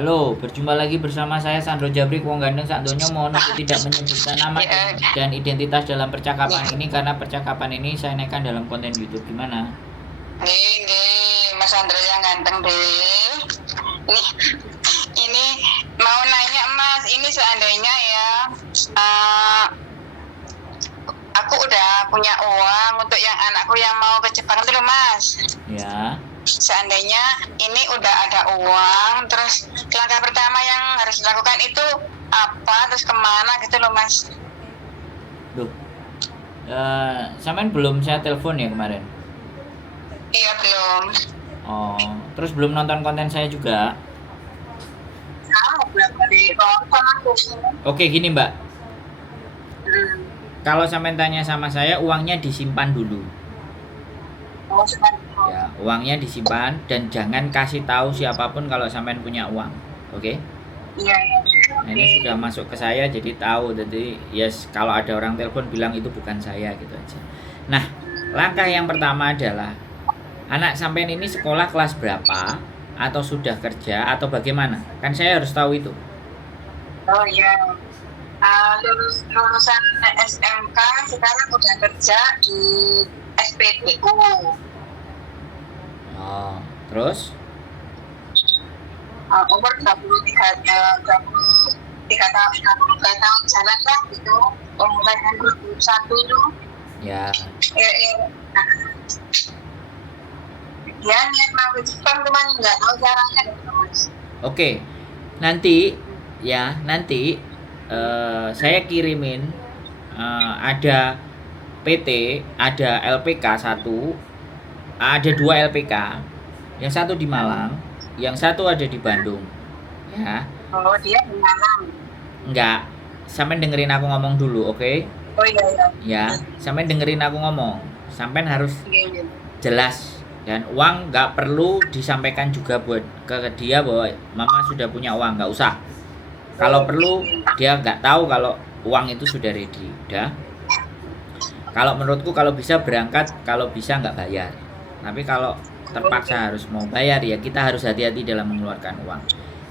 Halo, berjumpa lagi bersama saya Sandro Jabrik Wong Gandeng Sakdonya. Mohon untuk tidak menyebutkan nama Ya, dan identitas dalam percakapan nih, ini karena percakapan ini saya naikkan dalam konten YouTube. Gimana? Mas Andra yang ganteng deh. Nih, ini mau nanya Mas, ini seandainya ya, uh, aku udah punya uang untuk yang anakku yang mau ke Jepang itu loh Mas. Ya. Seandainya ini udah ada uang, terus langkah pertama yang harus dilakukan itu apa, terus kemana gitu loh Mas. Duh. Sampean belum saya telepon ya kemarin. Iya belum. Oh, terus belum nonton konten saya juga. Belum dari nonton aku. Oke, gini Mbak. Hmm. Kalau sampean tanya sama saya, uangnya disimpan dulu. Oh, Ya, uangnya disimpan dan jangan kasih tahu siapapun kalau sampean punya uang. Oke? iya, iya. Nah, ini sudah masuk ke saya jadi tahu. Jadi yes, kalau ada orang telepon bilang itu bukan saya gitu aja. Nah, langkah yang pertama adalah anak sampean ini sekolah kelas berapa atau sudah kerja atau bagaimana? Kan saya harus tahu itu. Oh iya. Lulusan SMK sekarang udah kerja di SPBU. Oh, terus Umur 23 tahun, 33 tahun jalan lah gitu. Mulai dari 2001 itu. ya Ya. Dia niat mau ke Jepang cuman nggak tahu caranya gitu Mas. oke. Nanti saya kirimin ada PT, ada LPK satu, ada dua LPK. Yang satu di Malang, yang satu ada di Bandung. Ya, Oh dia di Malang. enggak. Sampai dengerin aku ngomong dulu, oke? Oh iya iya. Ya, sampai dengerin aku ngomong. Sampai harus Iya iya. jelas dan uang nggak perlu disampaikan juga buat ke dia bahwa mama sudah punya uang, nggak usah. Kalau perlu dia nggak tahu kalau uang itu sudah ready, udah. Kalau menurutku kalau bisa berangkat, kalau bisa nggak bayar. Tapi kalau terpaksa harus mau bayar ya kita harus hati-hati dalam mengeluarkan uang.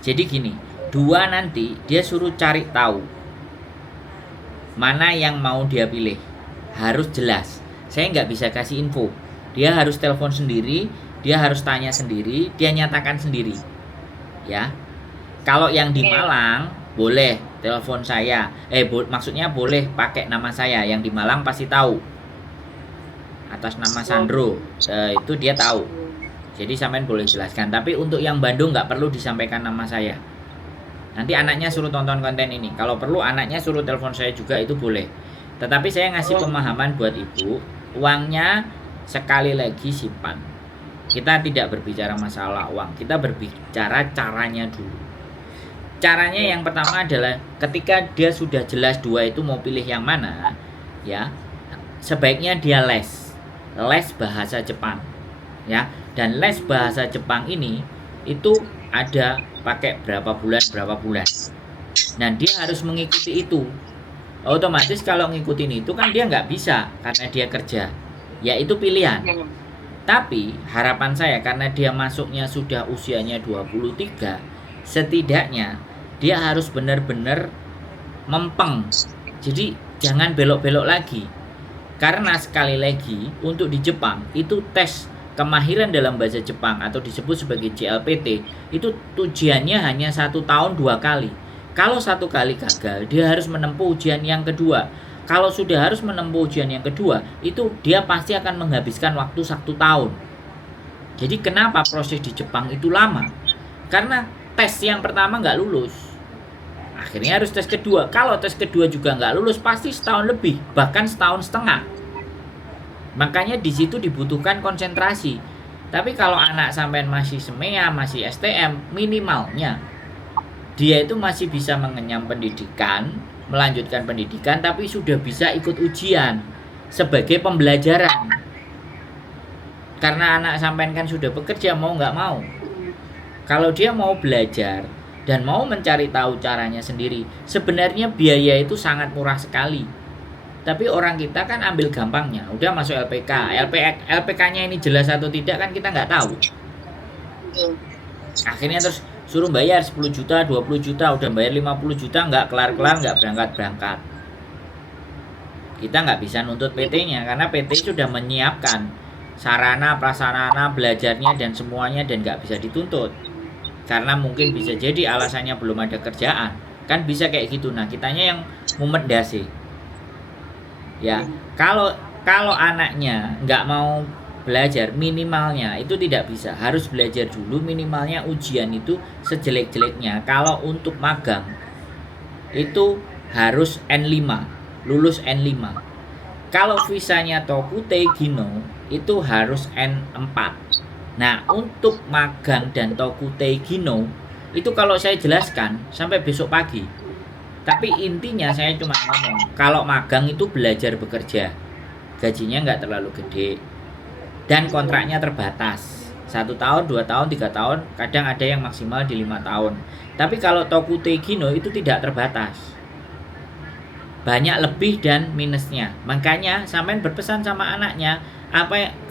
Jadi gini, dua nanti dia suruh cari tahu mana yang mau dia pilih. Harus jelas. Saya nggak bisa kasih info. Dia harus telepon sendiri, dia harus tanya sendiri, dia nyatakan sendiri. Ya. Kalau yang di Malang boleh telepon saya. Maksudnya boleh pakai nama saya. Yang di Malang pasti tahu. Atas nama Sandro. Itu dia tahu. Jadi sampean boleh jelaskan. Tapi untuk yang Bandung nggak perlu disampaikan nama saya. Nanti anaknya suruh tonton konten ini. Kalau perlu anaknya suruh telepon saya juga itu boleh. Tetapi saya ngasih pemahaman buat ibu, uangnya sekali lagi simpan. Kita tidak berbicara masalah uang, kita berbicara caranya dulu. Caranya yang pertama adalah ketika dia sudah jelas dua itu mau pilih yang mana, ya sebaiknya dia les bahasa Jepang, ya. Dan les bahasa Jepang ini itu ada pakai berapa bulan. Nah dia harus mengikuti itu. Otomatis kalau ngikutin itu kan dia nggak bisa karena dia kerja. Ya itu pilihan. Tapi harapan saya karena dia masuknya sudah usianya 23, setidaknya dia harus benar-benar mempeng. Jadi jangan belok-belok lagi. Karena sekali lagi untuk di Jepang itu tes kemahiran dalam bahasa Jepang atau disebut sebagai JLPT itu ujiannya hanya 1 tahun 2 kali. Kalau 1 kali gagal, dia harus menempuh ujian yang kedua. Kalau sudah harus menempuh ujian yang kedua, itu dia pasti akan menghabiskan waktu 1 tahun. Jadi kenapa proses di Jepang itu lama? Karena tes yang pertama nggak lulus. Akhirnya harus tes kedua. Kalau tes kedua juga nggak lulus, pasti setahun lebih, bahkan setahun setengah. Makanya di situ dibutuhkan konsentrasi. Tapi kalau anak sampean masih semea, masih STM, minimalnya dia itu masih bisa mengenyam pendidikan, melanjutkan pendidikan, tapi sudah bisa ikut ujian sebagai pembelajaran. Karena anak sampean kan sudah bekerja mau nggak mau. Kalau dia mau belajar dan mau mencari tahu caranya sendiri, sebenarnya biaya itu sangat murah sekali. Tapi orang kita kan ambil gampangnya, udah masuk LPK, LPK-nya ini jelas atau tidak kan kita nggak tahu. Akhirnya terus suruh bayar 10 juta, 20 juta, udah bayar 50 juta, nggak kelar-kelar, nggak berangkat-berangkat. Kita nggak bisa nuntut PT-nya, karena PT sudah menyiapkan sarana, prasarana, belajarnya, dan semuanya, dan nggak bisa dituntut. Karena mungkin bisa jadi alasannya belum ada kerjaan. Kan bisa kayak gitu. Nah, kitanya yang mumet dasi. Ya, kalau anaknya nggak mau belajar, minimalnya itu tidak bisa, harus belajar dulu. Minimalnya ujian itu sejelek-jeleknya kalau untuk magang itu harus N5, lulus N5. Kalau visanya Tokutei Gino itu harus N4. Nah, untuk magang dan Tokutei Gino itu kalau saya jelaskan sampai besok pagi. Tapi intinya saya cuma ngomong, kalau magang itu belajar bekerja, gajinya nggak terlalu gede, dan kontraknya terbatas, 1 tahun, 2 tahun, 3 tahun, kadang ada yang maksimal di 5 tahun. Tapi kalau Tokutei Gino itu tidak terbatas, banyak lebih dan minusnya. Makanya sampean berpesan sama anaknya,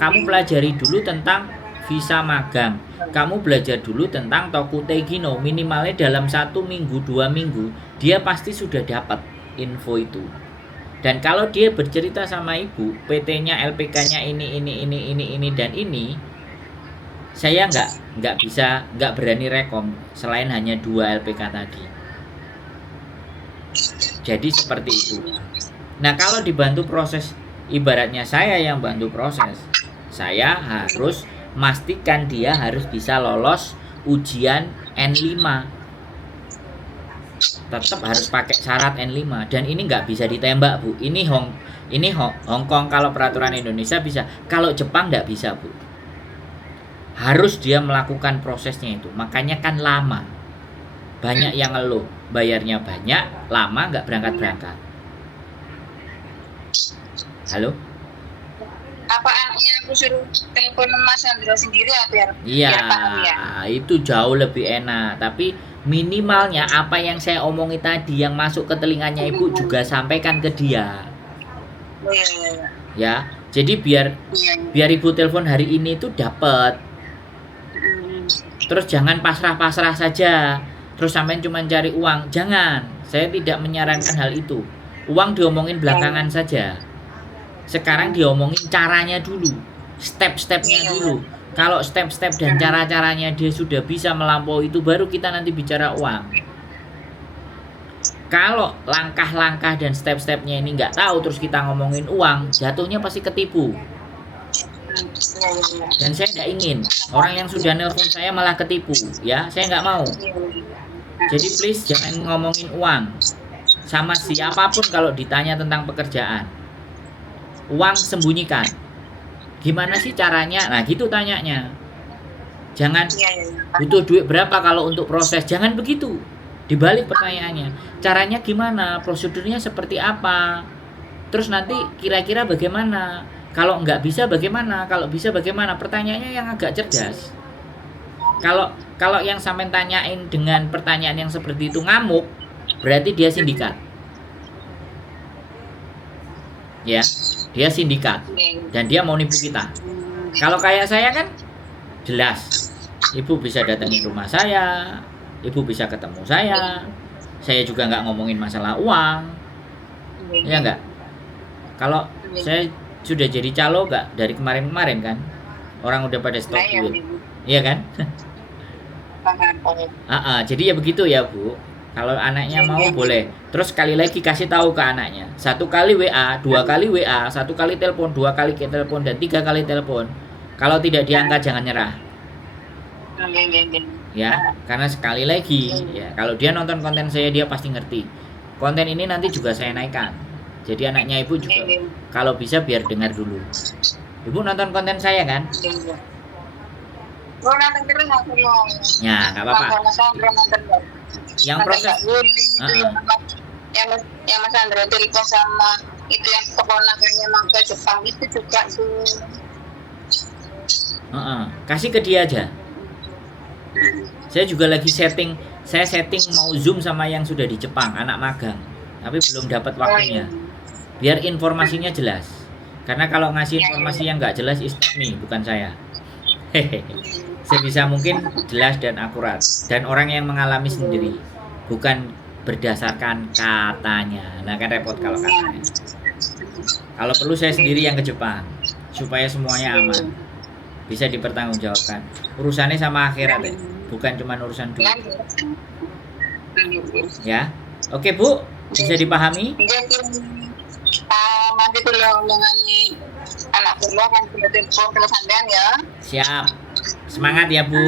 kamu pelajari dulu tentang visa magang, kamu belajar dulu tentang Tokutei Gino, minimalnya dalam 1 minggu, 2 minggu dia pasti sudah dapat info itu. Dan kalau dia bercerita sama ibu, PT-nya, LPK-nya ini dan ini, saya nggak berani rekom selain hanya 2 LPK tadi. Jadi seperti itu. Nah, kalau dibantu proses, ibaratnya saya yang bantu proses, saya harus memastikan dia harus bisa lolos ujian N5. Tetap harus pakai syarat N5, dan ini nggak bisa ditembak, Bu. Ini Hong Kong, kalau peraturan Indonesia bisa, kalau Jepang nggak bisa, Bu. Harus dia melakukan prosesnya itu. Makanya kan lama. Banyak yang ngeluh, bayarnya banyak, lama, nggak berangkat-berangkat. Halo? Apa anaknya aku suruh telepon Mas Andro sendiri ya biar paham ya? Itu jauh lebih enak. Tapi minimalnya apa yang saya omongin tadi yang masuk ke telinganya ibu juga sampaikan ke dia. Ya, jadi biar ibu telepon hari ini itu dapat. Terus jangan pasrah-pasrah saja. Terus sampean cuma cari uang. Jangan. Saya tidak menyarankan hal itu. Uang diomongin belakangan saja. Sekarang diomongin caranya dulu, step-stepnya dulu. Kalau step-step dan cara-caranya dia sudah bisa melampaui itu, baru kita nanti bicara uang. Kalau langkah-langkah dan step-stepnya ini nggak tahu, terus kita ngomongin uang, jatuhnya pasti ketipu. Dan saya nggak ingin orang yang sudah nelpon saya malah ketipu, ya. Saya nggak mau. Jadi please jangan ngomongin uang sama siapapun kalau ditanya tentang pekerjaan. Uang sembunyikan. Gimana sih caranya? Nah, gitu tanyanya. Jangan butuh duit berapa kalau untuk proses. Jangan begitu. Dibalik pertanyaannya. Caranya gimana? Prosedurnya seperti apa? Terus nanti kira-kira bagaimana? Kalau nggak bisa bagaimana? Kalau bisa bagaimana? Pertanyaannya yang agak cerdas. Kalau yang sampean tanyain dengan pertanyaan yang seperti itu ngamuk, berarti dia sindikat. Ya, dia sindikat dan dia mau nipu kita. Kalau kayak saya kan jelas, ibu bisa datangi rumah saya, ibu bisa ketemu saya juga nggak ngomongin masalah uang, ya nggak. Kalau saya sudah jadi calo nggak dari kemarin kan, orang udah pada stop duit, iya kan? Jadi ya begitu ya Bu. Kalau anaknya mau boleh. Terus sekali lagi kasih tahu ke anaknya. 1 kali WA, 2 kali WA, 1 kali telepon, 2 kali telepon, dan 3 kali telepon. Kalau tidak diangkat jangan nyerah. Ya, karena sekali lagi ya, kalau dia nonton konten saya dia pasti ngerti. Konten ini nanti juga saya naikkan. Jadi anaknya ibu juga kalau bisa biar dengar dulu. Ibu nonton konten saya kan? Ya, nggak apa-apa. Yang proses yang Mas Andro telepon sama itu yang keponakannya mau ke Jepang itu juga tuh. Kasih ke dia aja. Saya juga lagi setting mau Zoom sama yang sudah di Jepang, anak magang. Tapi belum dapat waktunya. Biar informasinya jelas. Karena kalau ngasih informasi yang nggak jelas is not me, bukan saya. Hehehe. sebisa mungkin jelas dan akurat, dan orang yang mengalami sendiri, bukan berdasarkan katanya. Nah kan repot kalau katanya. Kalau perlu saya sendiri yang ke Jepang supaya semuanya aman, bisa dipertanggungjawabkan. Urusannya sama akhirat ya, bukan cuma urusan duit. Ya, oke Bu, bisa dipahami? Nanti tolong dengan anak buah kan sudah telepon ke sampean ya. Siap. Semangat ya Bu.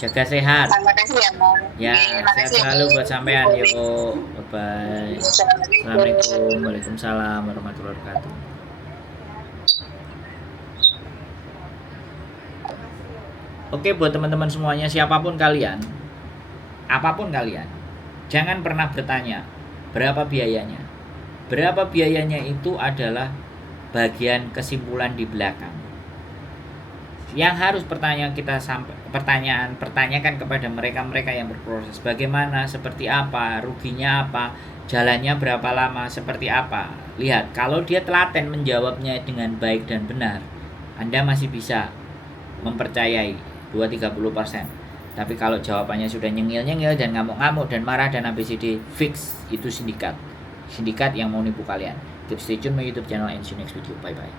Jaga sehat. Terima kasih ya, Bang. Ya, sehat selalu buat sampean. Yuk, bye-bye. Assalamualaikum. Waalaikumsalam warahmatullahi wabarakatuh. Oke, buat teman-teman semuanya, siapapun kalian, apapun kalian, jangan pernah bertanya berapa biayanya. Berapa biayanya itu adalah bagian kesimpulan di belakang. Yang harus pertanyakan kepada mereka yang berproses, bagaimana, seperti apa, ruginya apa, jalannya berapa lama, seperti apa. Lihat, kalau dia telaten menjawabnya dengan baik dan benar, Anda masih bisa mempercayai 2-30%. Tapi kalau jawabannya sudah nyengil-nyengil dan ngamuk-ngamuk dan marah dan ABCD, fix, itu sindikat yang mau nipu kalian. Keep stay tune my YouTube channel and see you next video. Bye bye.